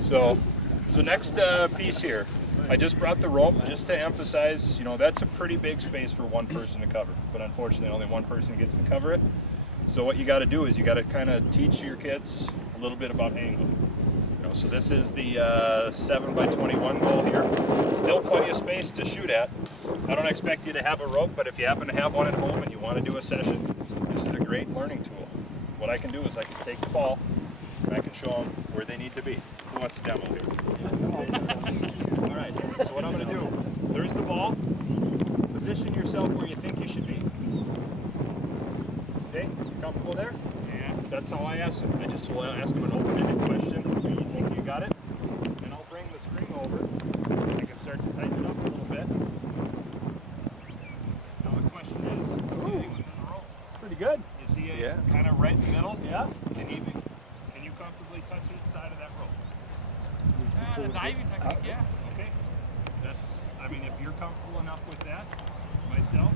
So next piece here, I just brought the rope just to emphasize, you know, that's a pretty big space for one person to cover, but unfortunately only one person gets to cover it. So what you got to do is you got to kind of teach your kids a little bit about angle. You know, so this is the 7x21 goal here. Still plenty of space to shoot at. I don't expect you to have a rope, but if you happen to have one at home and you want to do a session, this is a great learning tool. What I can do is I can take the ball and I can show them where they need to be. Who wants a demo here? All right, so what I'm going to do, there's the ball. Position yourself where you think you should be. Okay, you comfortable there? Yeah. That's how I ask them. I just will ask them an open-ended question. Do you think you got it? And I'll bring the string over. I can start to tighten it up a little bit. Now the question is, what do you think within the rope? Pretty good. Is he kind of right in the middle? Yeah. Can you comfortably touch each side of that rope? The diving technique, yeah. Okay. That's, I mean, if you're comfortable enough with that, myself,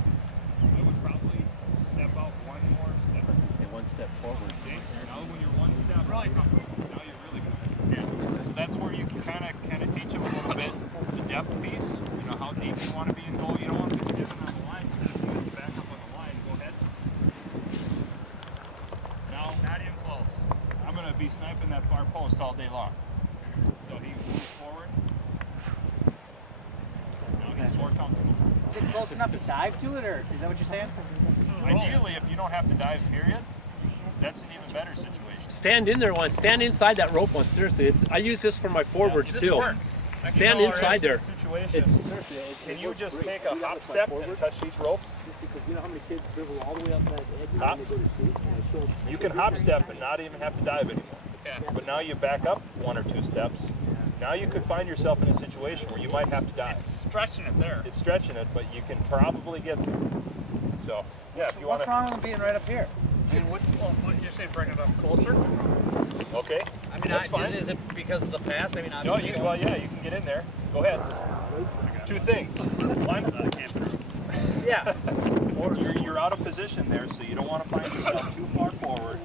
I would probably step out one more step. Say one step forward. Okay. Now when you're one step, Really comfortable. now you're really comfortable. Yeah. So that's where you can kind of teach them a little bit the depth piece. You know how deep you want to be in goal. You don't want to be skipping on the line. Because if you use the back up on the line, go ahead. Now, Not even close. I'm going to be sniping that far post all day long. So he moves forward. Now he's more comfortable. Is it close enough to dive to it, or is that what you're saying? Ideally, if you don't have to dive, period, that's an even better situation. Stand in there once. Stand inside that rope once. Seriously, I use this for my forwards This too. works. If you Stand know inside already there. the situation, can you just take a hop step and touch each rope? Because you know how many kids dribble all the way up that edge Hop. when they go to sleep? And so You can hop step and not even have to dive anymore. Yeah. But now you back up one or two steps. Now you could find yourself in a situation where you might have to dive. It's stretching it there. It's stretching it, but you can probably get there. So, yeah, if you want What's to. wrong with them being right up here? And what did you say, bring it up closer? Okay. I mean, That's fine. is it because of the pass? I mean, No, obviously. well, yeah, you can get in there. Go ahead. Two things. One, Yeah. or you're out of position there, so you don't want to find yourself too far forward.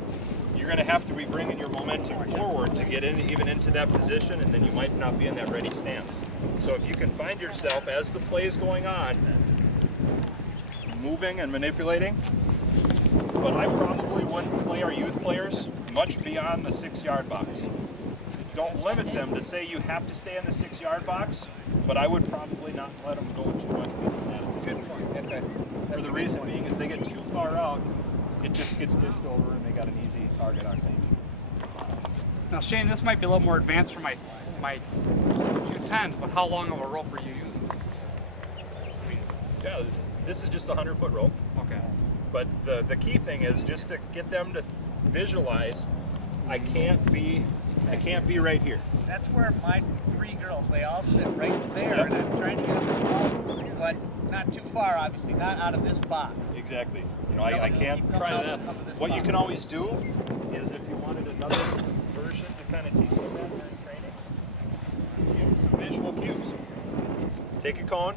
You're going to have to be bringing your momentum forward to get even into that position, and then you might not be in that ready stance. So if you can find yourself as the play is going on, moving and manipulating, but I probably wouldn't play our youth players much beyond the 6-yard box. Don't limit them to say you have to stay in the 6-yard box, but I would probably not let them go too much beyond that. Good point. Okay. For the reason being is they get too far out, it just gets dished over and they got an easy target on range. Now, Shane, this might be a little more advanced for my U10s, but how long of a rope are you using? I mean, Yeah, this is just a 100-foot rope, okay. but the key thing is just to get them to visualize, I can't be right here. That's where my 3 girls, they all sit right there, and I'm trying to get them involved, but not too far, obviously, not out of this box. Exactly. You know, I can't. Try this. What you can always do is if you wanted another version to kind of teach them that during training, give them some visual cues. Take a cone.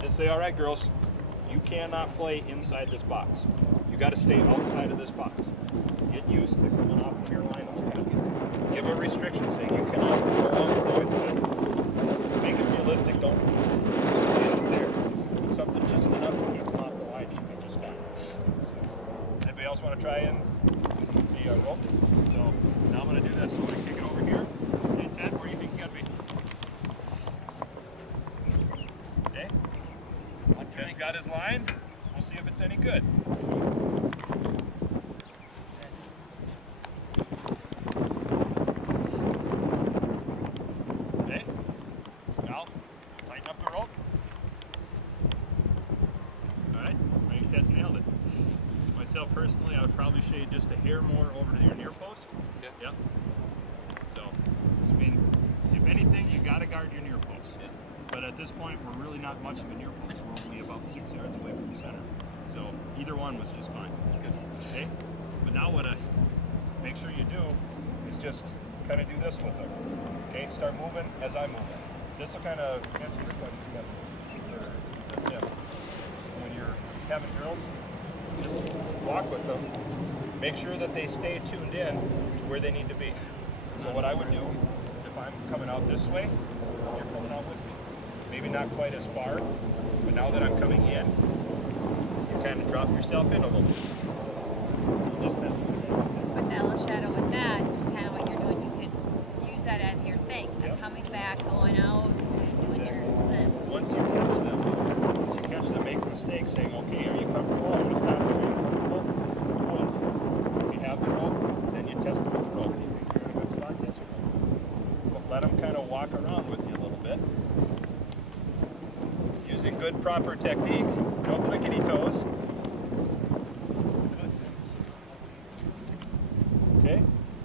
Just say, all right, girls, you cannot play inside this box. You got to stay outside of this box. Get used to coming off of your line and look at it. Give a restriction saying you cannot go inside. Make it realistic. Don't stay up there. It's something just enough to keep them off the line. Should be just fine. So, anybody else want to try in the rope? So now I'm going to do this. I'm going to kick it over here. Hey Ted, where do you think you got to be? Okay. Ted's got his line. We'll see if it's any good. Okay. So now, tighten up the rope. Alright, I think Ted's nailed it. Myself personally, I would probably shade just a hair more over to your near post. Yeah. Yep. So, I mean, if anything, you got to guard your near post. Yeah. But at this point, we're really not much of a near post. We're only about 6 yards away from the center. So either one was just fine. Good. Okay? But now what I make sure you do is just kind of do this with her. Okay? Start moving as I move. This will kind of answer this question together. Yeah. When you're having girls, just walk with them, make sure that they stay tuned in to where they need to be. So what I would do is if I'm coming out this way, you're coming out with me. Maybe not quite as far, but now that I'm coming in, you kind of drop yourself in a little bit. Just that. With the Ella shadow with that, it's kind of what you're doing. You could use that as your thing. Like Yep. coming back, going out, and doing your this. Once you catch them make mistakes, saying, okay, are you comfortable? I'm going to stop. Are you comfortable? Boom. If you have the rope, then you test them with the rope. You think you're in a good spot? Yes or no. But let them kind of walk around with you a little bit. Using good, proper technique, no clickety toes.